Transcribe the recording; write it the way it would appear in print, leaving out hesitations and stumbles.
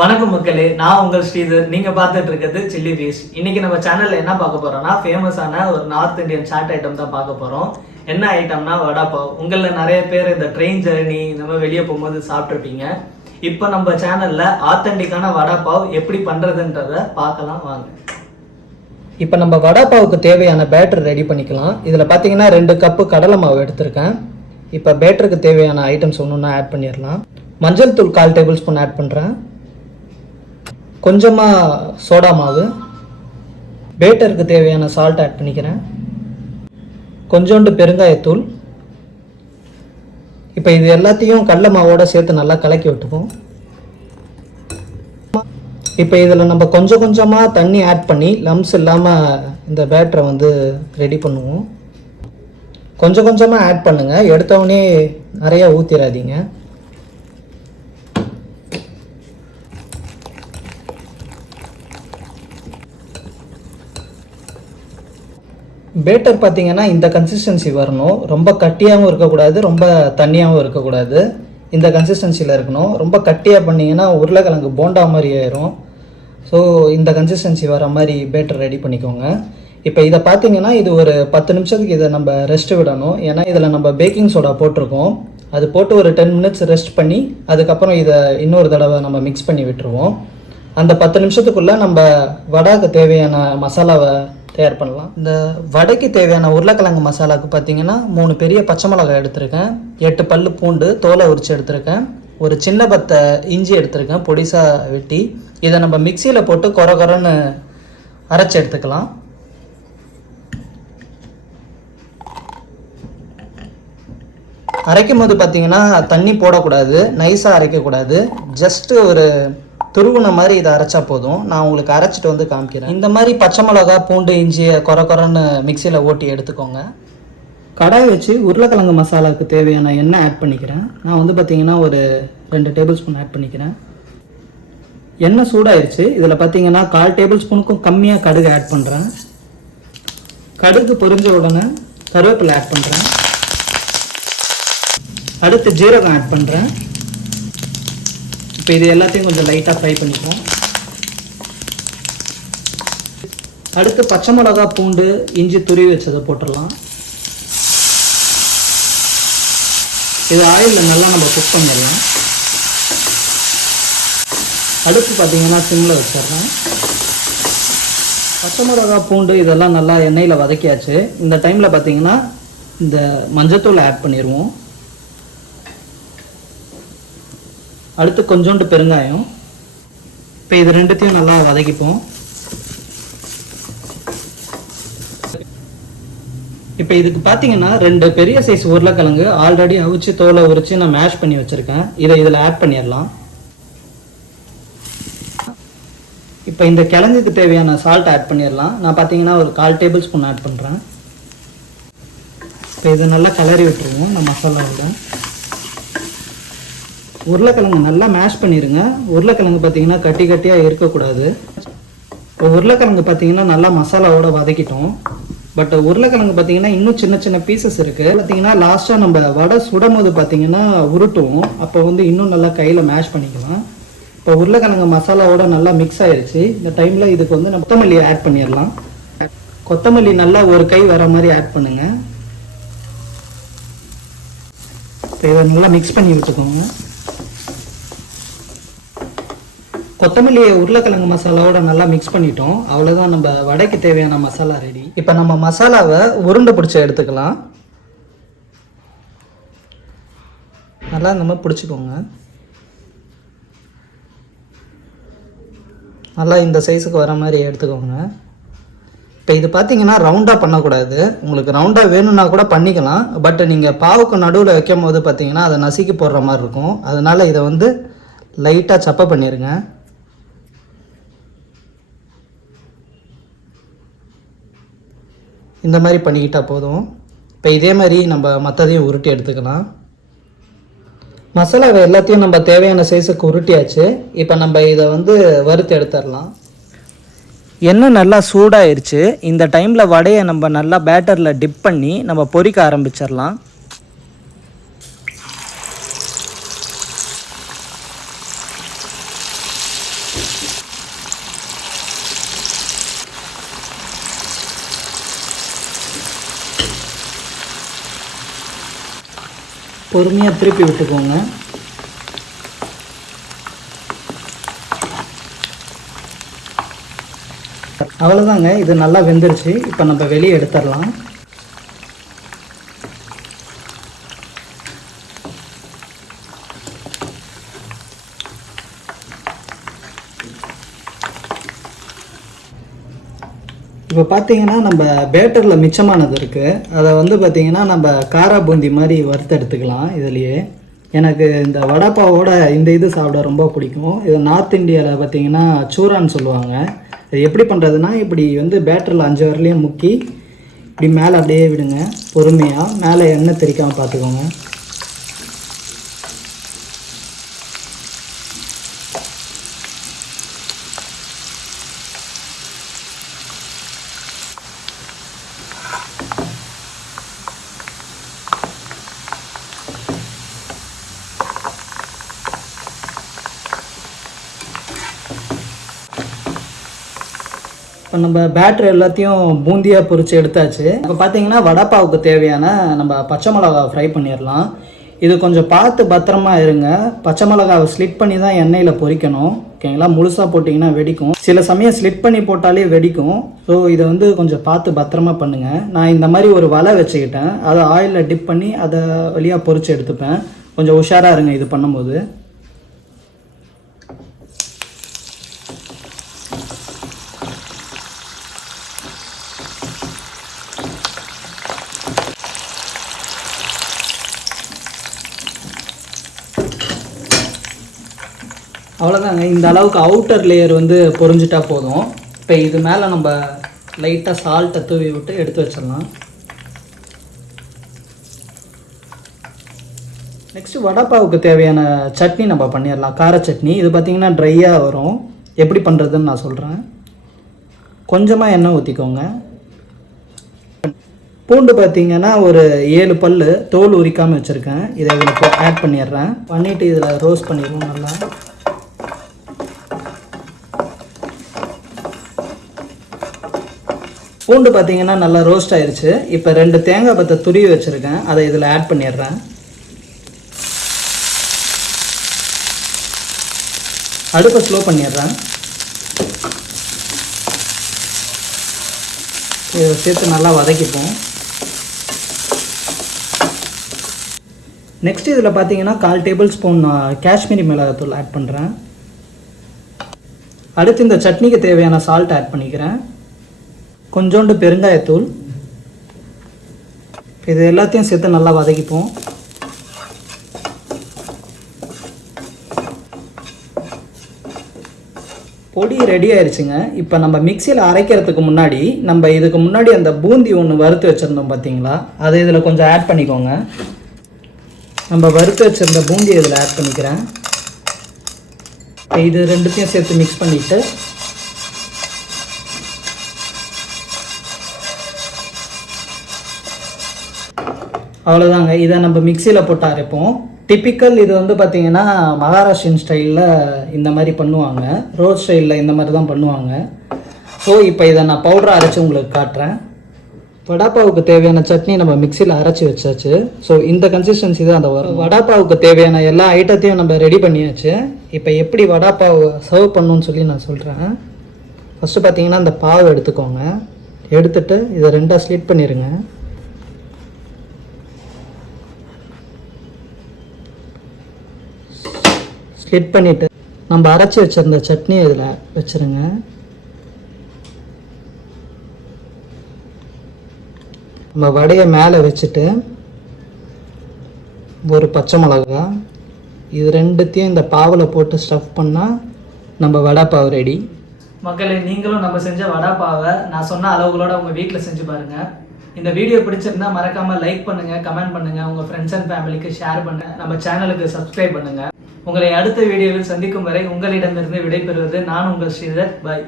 வணக்கம் மக்களே, நான் உங்கள் ஸ்ரீதர். நீங்க பார்த்துட்டு இருக்கிறது சில்லி பீஸ். இன்னைக்கு நம்ம சேனல்ல என்ன பார்க்க போறோம்னா, ஃபேமஸான ஒரு நார்த் இந்தியன் சாட் ஐட்டம் தான் பார்க்க போறோம். என்ன ஐட்டம்னா வடா பாவ். உங்கள நிறைய பேர் இந்த ட்ரெயின் ஜர்னி இந்த மாதிரி வெளியே போகும்போது சாப்பிட்ருப்பீங்க. இப்போ நம்ம சேனல்ல ஆத்தென்டிக்கான வடா பாவ் எப்படி பண்றதுன்றத பார்க்கலாம் வாங்க. இப்போ நம்ம வடா பாவுக்கு தேவையான பேட்டர் ரெடி பண்ணிக்கலாம். இதில் பார்த்தீங்கன்னா 2 கப்பு கடலை மாவு எடுத்திருக்கேன். இப்போ பேட்டருக்கு தேவையான ஐட்டம்ஸ் ஒன்று ஆட் பண்ணிடலாம். மஞ்சள் தூள் 1/4 டேபிள் ஸ்பூன் ஆட் பண்ணுறேன். கொஞ்சமாக சோடா மாவு, பேட்டருக்கு தேவையான சால்ட் ஆட் பண்ணிக்கிறேன். கொஞ்சோண்டு பெருங்காயத்தூள். இப்போ இது எல்லாத்தையும் கடலை மாவோடு சேர்த்து நல்லா கலக்கி விட்டுப்போம். இப்போ இதில் நம்ம கொஞ்சம் கொஞ்சமாக தண்ணி ஆட் பண்ணி லம்ஸ் இல்லாமல் இந்த பேட்டரை வந்து ரெடி பண்ணுவோம். கொஞ்சம் கொஞ்சமாக ஆட் பண்ணுங்கள், எடுத்தவொடனே நிறையா ஊற்றிடாதீங்க. பேட்டர் பார்த்தீங்கன்னா இந்த கன்சிஸ்டன்சி வரணும். ரொம்ப கட்டியாகவும் இருக்கக்கூடாது, ரொம்ப தண்ணியாகவும் இருக்கக்கூடாது. இந்த கன்சிஸ்டன்சியில் இருக்கணும். ரொம்ப கட்டியாக பண்ணிங்கன்னா உருளைக்கிழங்கு போண்டா மாதிரி ஆயிரும். ஸோ இந்த கன்சிஸ்டன்சி வர மாதிரி பேட்டர் ரெடி பண்ணிக்கோங்க. இப்போ இதை பார்த்தீங்கன்னா இது ஒரு 10 நிமிஷத்துக்கு இதை நம்ம ரெஸ்ட் விடணும். ஏன்னா இதில் நம்ம பேக்கிங் சோடா போட்டிருக்கோம். அது போட்டு ஒரு 10 மினிட்ஸ் ரெஸ்ட் பண்ணி அதுக்கப்புறம் இதை இன்னொரு தடவை நம்ம மிக்ஸ் பண்ணி விட்டுருவோம். அந்த 10 நிமிஷத்துக்குள்ளே நம்ம வடாக்கு தேவையான மசாலாவை தயார் பண்ணலாம். இந்த வடைக்கு தேவையான உருளைக்கிழங்கு மசாலாவுக்கு பார்த்தீங்கன்னா 3 பெரிய பச்சை மிளகாய் எடுத்திருக்கேன், 8 பல்லு பூண்டு தோலை உரிச்சு எடுத்திருக்கேன், ஒரு சின்ன பத்தை இஞ்சி எடுத்திருக்கேன் பொடிசாக வெட்டி. இதை நம்ம மிக்சியில் போட்டு கொரன்னு அரைச்சி எடுத்துக்கலாம். அரைக்கும் போது பார்த்தீங்கன்னா தண்ணி போடக்கூடாது, நைஸாக அரைக்கக்கூடாது. ஜஸ்ட்டு ஒரு துருவுன மாதிரி இதை அரைச்சா போதும். நான் உங்களுக்கு அரைச்சிட்டு வந்து காமிக்கிறேன். இந்த மாதிரி பச்சை மிளகா பூண்டு இஞ்சியை கொரன்னு மிக்சியில் ஓட்டி எடுத்துக்கோங்க. கடாய் வச்சு உருளைக்கிழங்கு மசாலாவுக்கு தேவையான எண்ணெய் ஆட் பண்ணிக்கிறேன். நான் வந்து பார்த்தீங்கன்னா ஒரு 2 டேபிள் ஸ்பூன் ஆட் பண்ணிக்கிறேன். எண்ணெய் சூடாயிருச்சு. இதில் பார்த்தீங்கன்னா 1/4 டேபிள் ஸ்பூனுக்கும் கம்மியாக கடுகு ஆட் பண்ணுறேன். கடுகு பொரிஞ்ச உடனே கருவேப்பிலை ஆட் பண்ணுறேன். அடுத்து ஜீரகம் ஆட் பண்ணுறேன். இப்போ இது எல்லாத்தையும் கொஞ்சம் லைட்டாக ஃப்ரை பண்ணிப்போம். அடுத்து பச்சை மிளகா பூண்டு இஞ்சி துருவி வச்சதை போட்டுடலாம். இது ஆயிலில் நல்லா நம்ம குக் பண்ணிடலாம். அடுத்து பார்த்தீங்கன்னா சிம்மில் வச்சிடலாம். பச்சை மிளகா பூண்டு இதெல்லாம் நல்லா எண்ணெயில் வதக்கியாச்சு. இந்த டைமில் பார்த்தீங்கன்னா இந்த மஞ்சத்தூளை ஆட் பண்ணிடுவோம். அடுத்து கொஞ்சோண்டு பெருங்காயம். இப்போ இது ரெண்டுத்தையும் நல்லா வதக்கிப்போம். இப்போ இதுக்கு பார்த்தீங்கன்னா 2 பெரிய சைஸ் உருளைக்கிழங்கு ஆல்ரெடி அவிச்சு தோலை உரிச்சு நான் மேஷ் பண்ணி வச்சுருக்கேன். இதை இதில் ஆட் பண்ணிடலாம். இப்போ இந்த கிழங்குக்கு தேவையான சால்ட் ஆட் பண்ணிடலாம். நான் பார்த்தீங்கன்னா ஒரு 1/4 டேபிள் ஸ்பூன் ஆட் பண்ணுறேன். இப்போ இதை நல்லா கலரி விட்டுருவோம் இந்த மசாலாவில். உருளைக்கிழங்கு நல்லா மேஷ் பண்ணிடுங்க. உருளைக்கிழங்கு பார்த்தீங்கன்னா கட்டி கட்டியாக இருக்கக்கூடாது. இப்போ உருளைக்கிழங்கு பார்த்தீங்கன்னா நல்லா மசாலாவோட வதக்கிட்டோம். பட் உருளைக்கிழங்கு பார்த்தீங்கன்னா இன்னும் சின்ன சின்ன பீசஸ் இருக்குது. பார்த்தீங்கன்னா லாஸ்ட்டாக நம்ம வடை சுடும் போது பார்த்தீங்கன்னா உருட்டுவோம். அப்போ வந்து இன்னும் நல்லா கையில் மேஷ் பண்ணிக்கலாம். இப்போ உருளைக்கிழங்கு மசாலாவோட நல்லா மிக்ஸ் ஆயிடுச்சு. இந்த டைமில் இதுக்கு வந்து நம்ம கொத்தமல்லி ஆட் பண்ணிடலாம். கொத்தமல்லி நல்லா ஒரு கை வர மாதிரி ஆட் பண்ணுங்கள். இப்போ இதை நல்லா மிக்ஸ் பண்ணி விட்டுக்கோங்க. கொத்தமல்லியை உருளைக்கிழங்கு மசாலாவோட நல்லா மிக்ஸ் பண்ணிட்டோம். அவ்வளோதான், நம்ம வடைக்கு தேவையான மசாலா ரெடி. இப்போ நம்ம மசாலாவை உருண்டை பிடிச்சி எடுத்துக்கலாம். நல்லா நம்ம பிடிச்சிக்கோங்க. நல்லா இந்த சைஸுக்கு வர மாதிரி எடுத்துக்கோங்க. இப்போ இது பார்த்தீங்கன்னா ரவுண்டாக பண்ணக்கூடாது. உங்களுக்கு ரவுண்டாக வேணும்னா கூட பண்ணிக்கலாம். பட் நீங்கள் பாவுக்கு நடுவில் வைக்கும் போது பார்த்தீங்கன்னா அதை நசுக்கி போடுற மாதிரி இருக்கும். அதனால் இதை வந்து லைட்டாக சப்பை பண்ணிடுங்க. இந்த மாதிரி பண்ணிக்கிட்டால் போதும். இப்போ இதே மாதிரி நம்ம மற்றதையும் உருட்டி எடுத்துக்கலாம். மசாலாவை எல்லாத்தையும் நம்ம தேவையான சைஸுக்கு உருட்டியாச்சு. இப்போ நம்ம இதை வந்து வறுத்து எடுத்துடலாம். எண்ணெய் நல்லா சூடாயிருச்சு. இந்த டைமில் வடையை நம்ம நல்லா பேட்டரில் டிப் பண்ணி நம்ம பொரிக்க ஆரம்பிச்சிடலாம். பொறுமையாக திருப்பி விட்டுக்கோங்க. அவ்வளோதாங்க, இது நல்லா வெந்துருச்சு. இப்போ நம்ம வெளியே எடுத்துடலாம். இப்போ பார்த்தீங்கன்னா நம்ம பேட்டரில் மிச்சமானது இருக்குது. அதை வந்து பார்த்திங்கன்னா நம்ம காரா பூந்தி மாதிரி வறுத்து எடுத்துக்கலாம். இதுலேயே எனக்கு இந்த வடைப்பாவோட இந்த இது சாப்பிட ரொம்ப பிடிக்கும். இது நார்த் இந்தியாவில் பார்த்திங்கன்னா சூரான்னு சொல்லுவாங்க. அது எப்படி பண்ணுறதுன்னா, இப்படி வந்து பேட்டரில் 5 வரலையும் முக்கி இப்படி மேலே அப்படியே விடுங்க. பொறுமையாக மேலே எண்ணெய் தெறிக்காமல் பார்த்துக்கோங்க. இப்போ நம்ம பேட்டரி எல்லாத்தையும் பூந்தியாக பொரித்து எடுத்தாச்சு. இப்போ பார்த்தீங்கன்னா வடைப்பாவுக்கு தேவையான நம்ம பச்சை மிளகா ஃப்ரை பண்ணிடலாம். இது கொஞ்சம் பார்த்து பத்திரமா இருங்க. பச்சை மிளகாவை ஸ்லிட் பண்ணி தான் எண்ணெயில் பொரிக்கணும். ஓகேங்களா? முழுசாக போட்டிங்கன்னா வெடிக்கும். சில சமயம் ஸ்லிட் பண்ணி போட்டாலே வெடிக்கும். ஸோ இதை வந்து கொஞ்சம் பார்த்து பத்திரமா பண்ணுங்கள். நான் இந்த மாதிரி ஒரு வலை வச்சுக்கிட்டேன். அதை ஆயிலில் டிப் பண்ணி அதை வழியாக பொரித்து எடுத்துப்பேன். கொஞ்சம் உஷாராக இருங்க இது பண்ணும்போது. அவ்வளோதாங்க, இந்த அளவுக்கு அவுட்டர் லேயர் வந்து பொரிஞ்சிட்டா போதும். இப்போ இது மேலே நம்ம லைட்டாக சால்ட்டை தூவி விட்டு எடுத்து வச்சிடலாம். நெக்ஸ்ட்டு வடைப்பாவுக்கு தேவையான சட்னி நம்ம பண்ணிடலாம். கார சட்னி. இது பார்த்திங்கன்னா ட்ரையாக வரும். எப்படி பண்ணுறதுன்னு நான் சொல்கிறேன். கொஞ்சமாக எண்ணெய் ஊற்றிக்கோங்க. பூண்டு பார்த்திங்கன்னா ஒரு 7 பல் தோல் உரிக்காமல் வச்சுருக்கேன். இதை இதில் ஆட் பண்ணிடுறேன். பண்ணிவிட்டு இதில் ரோஸ்ட் பண்ணிடுவோம் நல்லா. பூண்டு பார்த்தீங்கன்னா நல்லா ரோஸ்ட் ஆயிடுச்சு. இப்போ 2 தேங்காய் பத்தை துருவி வச்சுருக்கேன். அதை இதில் ஆட் பண்ணிடுறேன். அடுப்பை ஸ்லோ பண்ணிடுறேன். இதை சேர்த்து நல்லா வதக்கிப்போம். நெக்ஸ்ட் இதில் பார்த்தீங்கன்னா 1/4 டேபிள் ஸ்பூன் காஷ்மீரி மிளகாத்தூள் ஆட் பண்ணுறேன். அடுத்து இந்த சட்னிக்கு தேவையான சால்ட் ஆட் பண்ணிக்கிறேன். கொஞ்சோண்டு பெருங்காயத்தூள். இது எல்லாத்தையும் சேர்த்து நல்லா வதக்கிப்போம். பொடி ரெடி ஆயிடுச்சுங்க. இப்போ நம்ம மிக்சியில் அரைக்கிறதுக்கு முன்னாடி நம்ம இதுக்கு முன்னாடி அந்த பூந்தி ஒன்று வறுத்து வச்சுருந்தோம் பார்த்தீங்களா, அதை இதில் கொஞ்சம் ஆட் பண்ணிக்கோங்க. நம்ம வறுத்து வச்சுருந்த பூந்தி இதில் ஆட் பண்ணிக்கிறேன். இது ரெண்டுத்தையும் சேர்த்து மிக்ஸ் பண்ணிவிட்டு அவ்வளோதாங்க. இதை நம்ம மிக்சியில் போட்டு அரைப்போம். டிப்பிக்கல் இது வந்து பார்த்திங்கன்னா மகாராஷ்டிரன் ஸ்டைலில் இந்த மாதிரி பண்ணுவாங்க. ரோட் ஸ்டைலில் இந்த மாதிரி தான் பண்ணுவாங்க. ஸோ இப்போ இதை நான் பவுடராக அரைச்சி உங்களுக்கு காட்டுறேன். வடைப்பாவுக்கு தேவையான சட்னி நம்ம மிக்சியில் அரைச்சி வச்சாச்சு. ஸோ இந்த கன்சிஸ்டன்சி தான் அந்த வரும். வடைப்பாவுக்கு தேவையான எல்லா ஐட்டத்தையும் நம்ம ரெடி பண்ணியாச்சு. இப்போ எப்படி வடைப்பாவு சர்வ் பண்ணணும்னு சொல்லி நான் சொல்கிறேன். ஃபஸ்ட்டு பார்த்திங்கன்னா இந்த பாவு எடுத்துக்கோங்க. எடுத்துகிட்டு இதை 2ஆக ஸ்லிட் பண்ணிடுங்க. ஸ்லிட் பண்ணிவிட்டு நம்ம அரைச்சி வச்சுருந்த சட்னியை இதில் வச்சுருங்க. நம்ம வடையை மேலே வச்சுட்டு ஒரு பச்சை மிளகா, இது ரெண்டுத்தையும் இந்த பாவில் போட்டு ஸ்டஃப் பண்ணால் நம்ம வடைப்பாவு ரெடி. மக்களே, நீங்களும் நம்ம செஞ்ச வடைப்பாவை நான் சொன்ன அளவுகளோட உங்கள் வீட்டில் செஞ்சு பாருங்கள். இந்த வீடியோ பிடிச்சிருந்தா மறக்காமல் லைக் பண்ணுங்கள், கமெண்ட் பண்ணுங்கள், உங்கள் ஃப்ரெண்ட்ஸ் அண்ட் ஃபேமிலிக்கு ஷேர் பண்ணுங்கள், நம்ம சேனலுக்கு சப்ஸ்கிரைப் பண்ணுங்கள். உங்களை அடுத்த வீடியோவில் சந்திக்கும் வரை உங்களிடமிருந்து விடைபெறுவது நான் உங்கள் ஸ்ரீதர். பாய்.